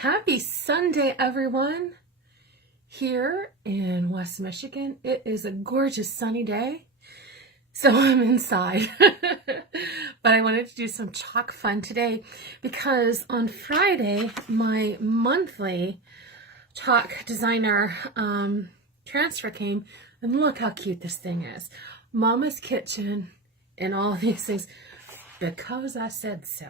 Happy Sunday, everyone. Here in West Michigan, it is a gorgeous sunny day, so I'm inside. But I wanted to do some chalk fun today because on Friday, my monthly chalk designer transfer came, and look how cute this thing is. Mama's Kitchen and all of these things, because I said so.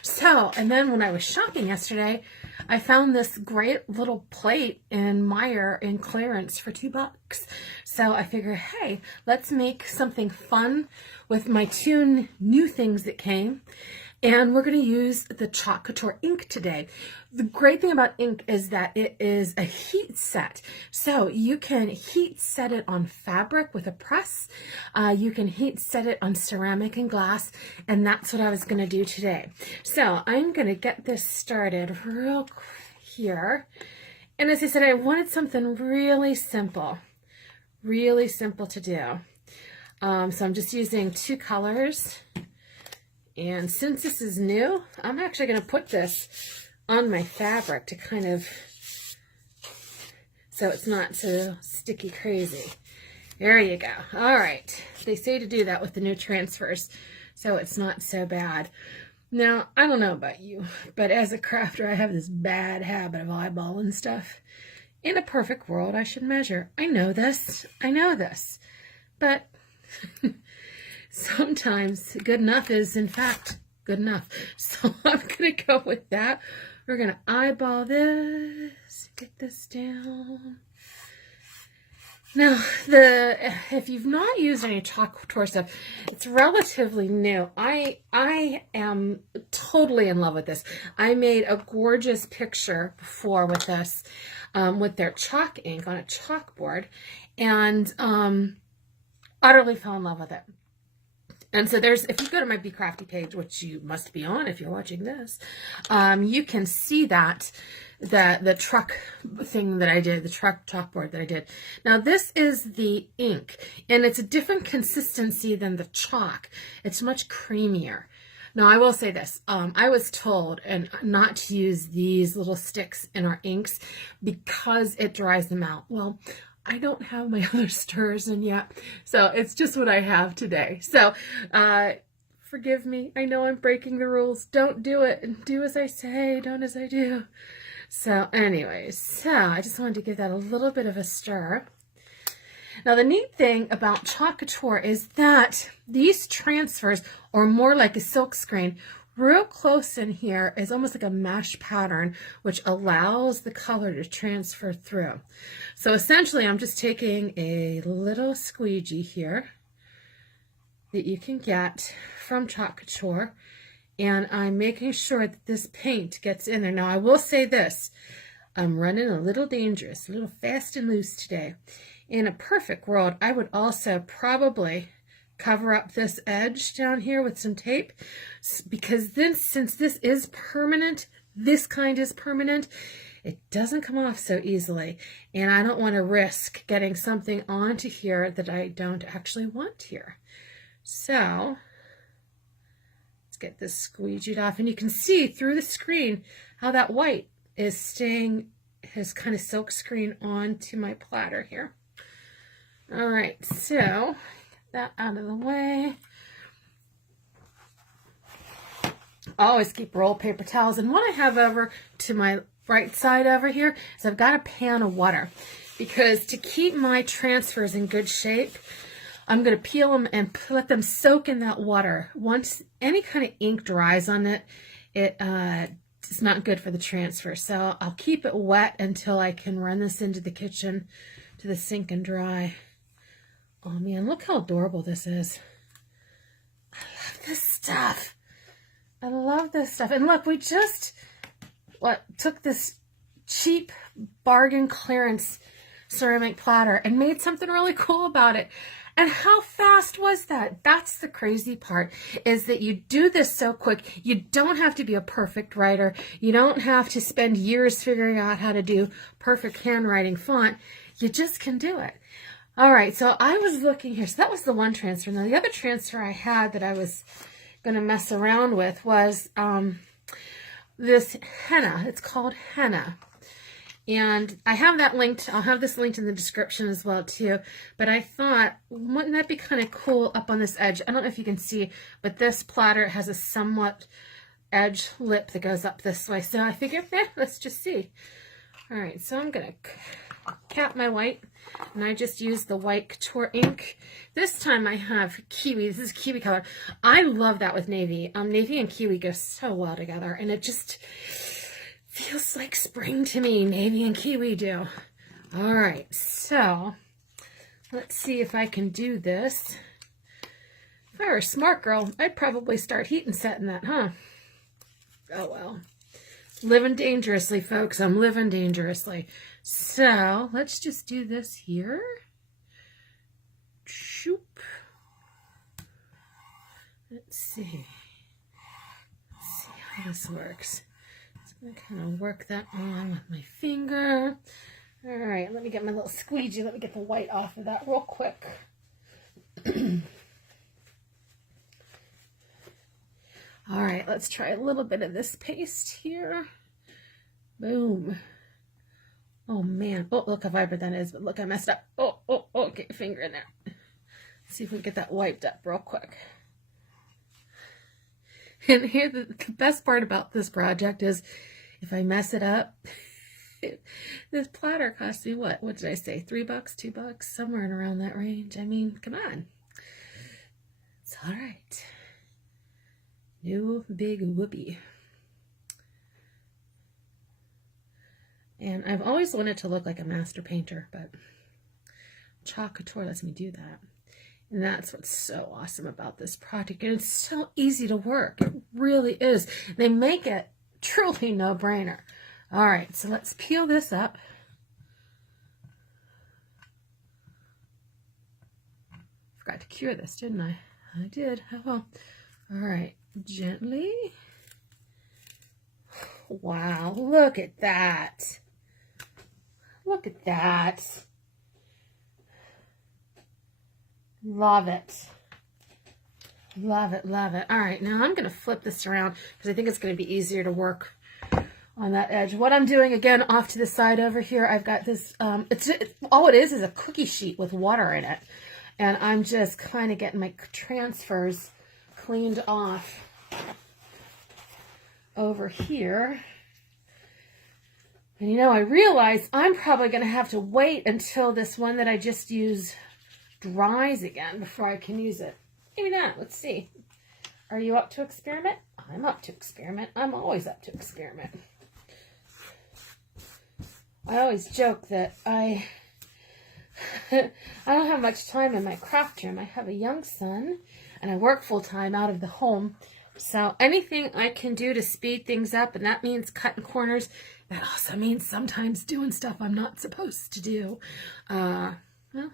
So, and then when I was shopping yesterday, I found this great little plate in Meijer in clearance for $2. So I figured, hey, let's make something fun with my two new things that came. And we're going to use the Couture ink today. The great thing about ink is that it is a heat set. So you can heat set it on fabric with a press. You can heat set it on ceramic and glass. And that's what I was going to do today. So I'm going to get this started real quick here. And as I said, I wanted something really simple to do. So I'm just using two colors. And since this is new, I'm actually going to put this on my fabric to kind of, so it's not so sticky crazy. There you go. All right. They say to do that with the new transfers, so it's not so bad. Now, I don't know about you, but as a crafter, I have this bad habit of eyeballing stuff. In a perfect world, I should measure. I know this, but sometimes good enough is, in fact, good enough. So I'm going to go with that. We're going to eyeball this, get this down. Now, if you've not used any Couture stuff, it's relatively new. I am totally in love with this. I made a gorgeous picture before with this, with their chalk ink on a chalkboard, and utterly fell in love with it. And so if you go to my Be Crafty page, which you must be on if you're watching this, you can see that, the truck thing that I did, the truck chalkboard that I did. Now this is the ink, and it's a different consistency than the chalk. It's much creamier. Now I will say this, I was told not to use these little sticks in our inks because it dries them out. Well, I don't have my other stirrers in yet, so it's just what I have today. So forgive me. I know I'm breaking the rules. Don't do it. And do as I say, don't as I do. So anyways, so I just wanted to give that a little bit of a stir. Now the neat thing about Couture is that these transfers are more like a silk screen. Real close in here is almost like a mesh pattern, which allows the color to transfer through. So essentially, I'm just taking a little squeegee here that you can get from Couture, and I'm making sure that this paint gets in there. Now, I will say this. I'm running a little dangerous, a little fast and loose today. In a perfect world, I would also probably cover up this edge down here with some tape, because then since this is permanent, this kind is permanent, it doesn't come off so easily, and I don't want to risk getting something onto here that I don't actually want here. So let's get this squeegeed off, and you can see through the screen how that white is staying, his kind of silk screen onto my platter here. All right, so that out of the way. Always keep rolled paper towels, and what I have over to my right side over here is I've got a pan of water, because to keep my transfers in good shape, I'm going to peel them and let them soak in that water. Once any kind of ink dries on it, it's not good for the transfer. So I'll keep it wet until I can run this into the kitchen to the sink and dry. Oh man, look how adorable this is. I love this stuff. I love this stuff. And look, we just took this cheap bargain clearance ceramic platter and made something really cool about it. And how fast was that? That's the crazy part, is that you do this so quick. You don't have to be a perfect writer. You don't have to spend years figuring out how to do perfect handwriting font. You just can do it. All right, so I was looking here. So that was the one transfer. Now, the other transfer I had that I was going to mess around with was this henna. It's called henna. And I have that linked. I'll have this linked in the description as well too. But I thought, wouldn't that be kind of cool up on this edge? I don't know if you can see, but this platter has a somewhat edge lip that goes up this way. So I figured, let's just see. All right, so I'm going to cap my white. And I just used the white Couture ink. This time I have kiwi. This is kiwi color. I love that with navy. Navy and kiwi go so well together. And it just feels like spring to me. Navy and kiwi do. All right, so let's see if I can do this. If I were a smart girl, I'd probably start heat and setting that, huh? Oh, well. Living dangerously, folks. I'm living dangerously. So let's just do this here. Shoop. Let's see. Let's see how this works. I'm going to kind of work that on with my finger. All right, let me get my little squeegee. Let me get the white off of that real quick. All right, let's try a little bit of this paste here. Boom. Oh, man. Oh, look how vibrant that is. But look, I messed up. Oh, get your finger in there. Let's see if we can get that wiped up real quick. And here, the best part about this project is if I mess it up, this platter cost me what? What did I say? $3, $2, somewhere in around that range. I mean, come on. It's all right. No big whoopee. And I've always wanted to look like a master painter, but Chalk Couture lets me do that. And that's what's so awesome about this project. And it's so easy to work. It really is. They make it truly no-brainer. All right, so let's peel this up. Forgot to cure this, didn't I? I did. Oh, all right, gently. Wow, look at that. Look at that. Love it. Love it, love it. All right, now I'm going to flip this around because I think it's going to be easier to work on that edge. What I'm doing, again, off to the side over here, I've got this, all it is a cookie sheet with water in it. And I'm just kind of getting my transfers cleaned off over here. And you know, I realize I'm probably going to have to wait until this one that I just used dries again before I can use it. Maybe not. Let's see. Are you up to experiment? I'm up to experiment. I'm always up to experiment. I always joke that I don't have much time in my craft room. I have a young son and I work full-time out of the home. So anything I can do to speed things up, and that means cutting corners, that also means sometimes doing stuff I'm not supposed to do. Well,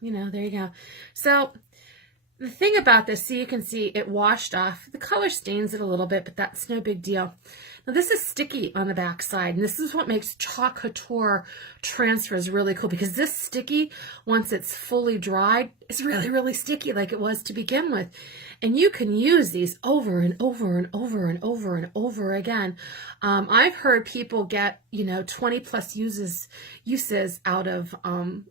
you know, there you go. So the thing about this, so you can see it washed off. The color stains it a little bit, but that's no big deal. Now this is sticky on the back side, and this is what makes Chalk Couture transfers really cool, because this sticky, once it's fully dried, is really, really sticky like it was to begin with. And you can use these over and over and over and over and over again. I've heard people get, you know, 20 plus uses out of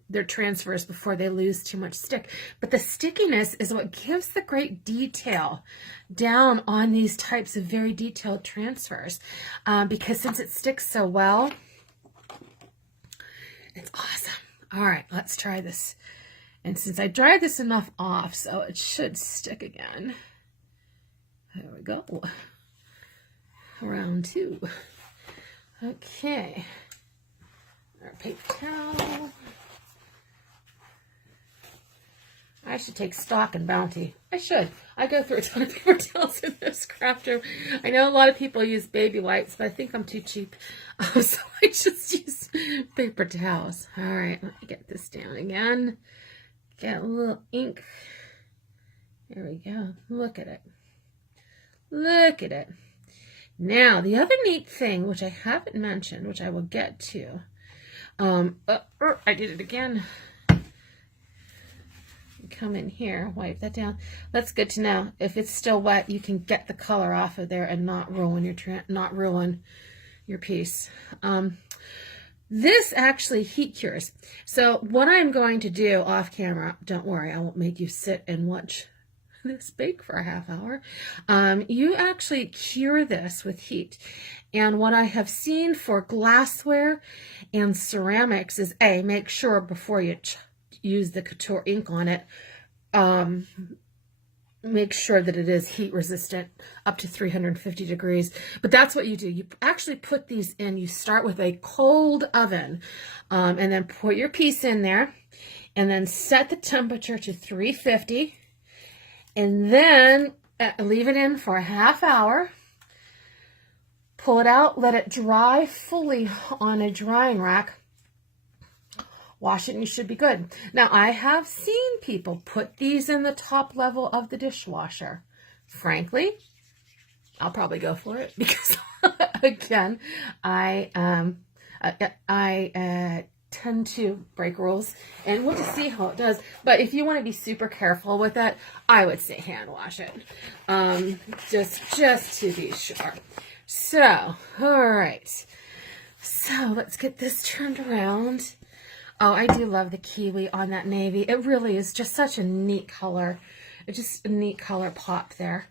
their transfers before they lose too much stick. But the stickiness is what gives the great detail down on these types of very detailed transfers. Because since it sticks so well, it's awesome. All right, let's try this. And since I dried this enough off, so it should stick again. There we go. Round two. Okay. Our paper towel. I should take stock in Bounty. I should. I go through a ton of paper towels in this craft room. I know a lot of people use baby wipes, but I think I'm too cheap. So I just use paper towels. All right, let me get this down again. Get a little ink. There we go. Look at it. Look at it. Now, the other neat thing, which I haven't mentioned, which I will get to. I did it again. Come in here, wipe that down. That's good to know. If it's still wet, you can get the color off of there and not ruin your your piece. This actually heat cures. So what I'm going to do off camera, don't worry, I won't make you sit and watch this bake for a half hour. You actually cure this with heat. And what I have seen for glassware and ceramics is make sure before you use the Couture ink on it, make sure that it is heat resistant up to 350 degrees. But that's what you do. You actually put these in. You start with a cold oven and then put your piece in there and then set the temperature to 350 and then leave it in for a half hour. Pull it out, let it dry fully on a drying rack. Wash it and you should be good. Now, I have seen people put these in the top level of the dishwasher. Frankly, I'll probably go for it because, again, I tend to break rules, and we'll just see how it does. But if you want to be super careful with it, I would say hand wash it, just to be sure. So, all right. So let's get this turned around. Oh, I do love the kiwi on that navy. It really is just such a neat color. It's just a neat color pop there.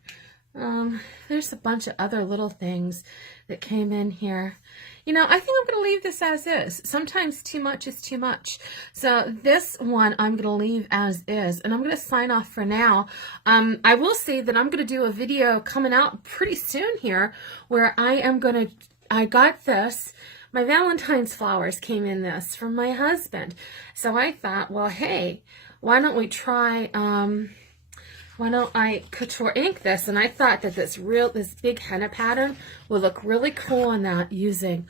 There's a bunch of other little things that came in here. You know, I think I'm going to leave this as is. Sometimes too much is too much. So this one I'm going to leave as is. And I'm going to sign off for now. I will say that I'm going to do a video coming out pretty soon here where I got this. My Valentine's flowers came in this from my husband. So I thought, well, hey, why don't we try, why don't I Couture ink this? And I thought that this big henna pattern would look really cool on that using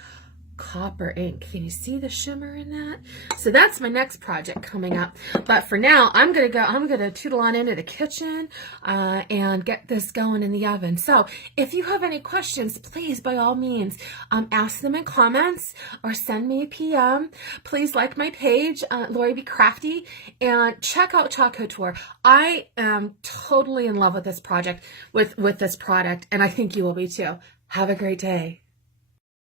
copper ink. Can you see the shimmer in that? So that's my next project coming up. But for now, I'm going to tootle on into the kitchen and get this going in the oven. So if you have any questions, please, by all means, ask them in comments or send me a PM. Please like my page, Lori Be Crafty, and check out Chalk Couture. I am totally in love with this project, with this product, and I think you will be too. Have a great day.